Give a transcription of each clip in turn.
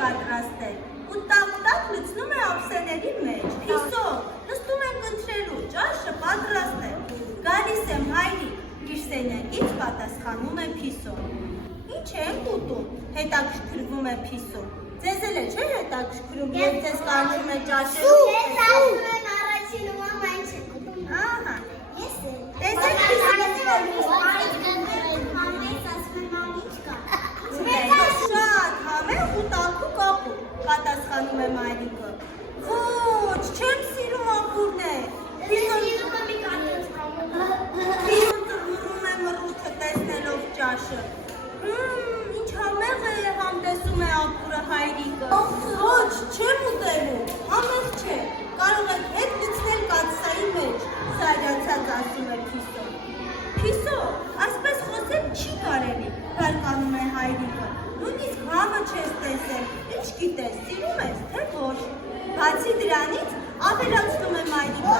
պատրաստել ու տակ-տակ լցնում է ափսեների մեջ, փիսով, նստում ենք ընտրելու, ճաշը պատրաստ է, գալիս եմ հայրիկ, իր սենյակից պատասխանում է փիսով, ինչ ենք ուտում, հետաքրքրվում է փիսով, ձեզ էլ է չէ հետաքրքրում, և ձեզ կանչում է ճաշելու, ես ասում են առաջին ու մամ այն չեք ուտում, ես էլ, տեսեք փիսով, շատ համեղ ու տաքու կապու, պատասխանում է մայրիկը, ոչ, չեմ սիրում ապուրներ, փիսով ծրմռում է մռութը տեսնելով ճաշը, ինչ համեղ է համտեսում է ապուրը հայրիկը, ոչ, չեմ ուտելու, համեղ չէ, կարող եք հետ լցնել կաթսայի մեջ, զայրացած ասում է փիսով, փիսով, ասպես խոսել չի կարելի, հարկանում է հայրիկը, նույնիսկ համը չես տեսել, ինչ գիտես, սիրում ես, թե ոչ, բացի դրանից ավելացնում է մայրիկը,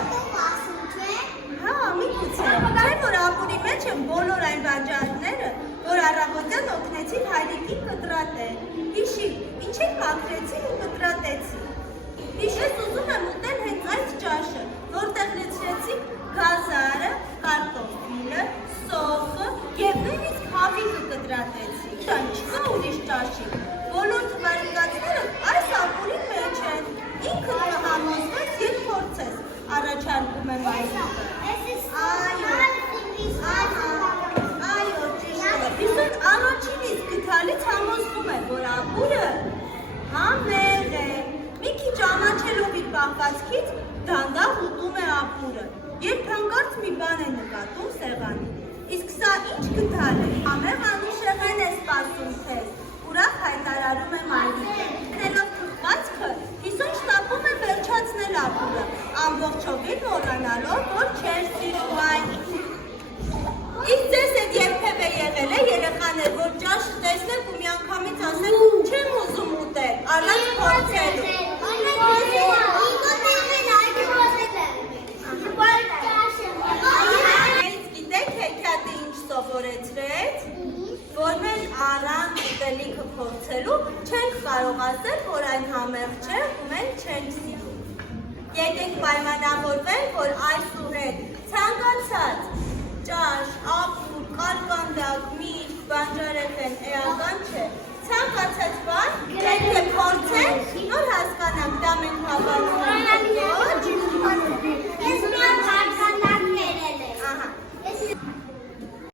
հա, միգուցե, չէ որ ապուրի մեջ են բոլոր այն բանջարները, որ առավոտյան օգնեցին հայրիկին կտրատել, հիշի, ինչ եք մաքրեցին ու կտրատեցին, հիշես ուզում եմ ուտել հենց այս ճաշը, որտեղ լցրեցիք գազարը, կարտոֆիլը, սոխը և նույնիսկ հավիքը կտրատեցիք, չկա ուրիշ ճաշի, բոլոր թվարկածները այս ապուրի մեջ են, ինքդ կհամոզվես և փորձես, առաջարկում է մայրիկը, այո, ճիշտ է, Փիսոն առաջինից գթալից համոզվում է, որ ապուրը համեղ է, մի քիչ ամաչելով իր պահվածքից դանդաղ ուտում է ապուրը, երբ հանկարծ մի բան է նկատում սեղանին, իսկ սա ինչ գթալ է, համեղ անուշեղեն է սպասում թեզ, ուրախ հայտարարում է մայրիկը, քնելով թխվածքը, Փիսոն շտապում է վերջացնել ապուրը, ամբողջովին մոռանալով, որ չէր սիրում այն, իսկ ձեզ հետ երբևէ եղել է երեխաներ, որ ճաշը տեսնեք ու միանգամից ասեք, չեմ ուզում ուտել, առանց փորձելու, գիտեք հեքիաթը ինչ սովորեցրեց, որ մենք առանց ուտելիքը փորձելու չենք կարող ասել, որ այն համեղ չէ ու մենք չենք սիրում։ Եկեք պայմանավորվենք, որ այսուհետ ցանկացած ճաշ, ապուր, կարկանդակ, միրգ, բանջարեղեն էական չէ։ Ցանկացած բան պետք է փորձենք, նոր հասկանանք դա մենք հավատում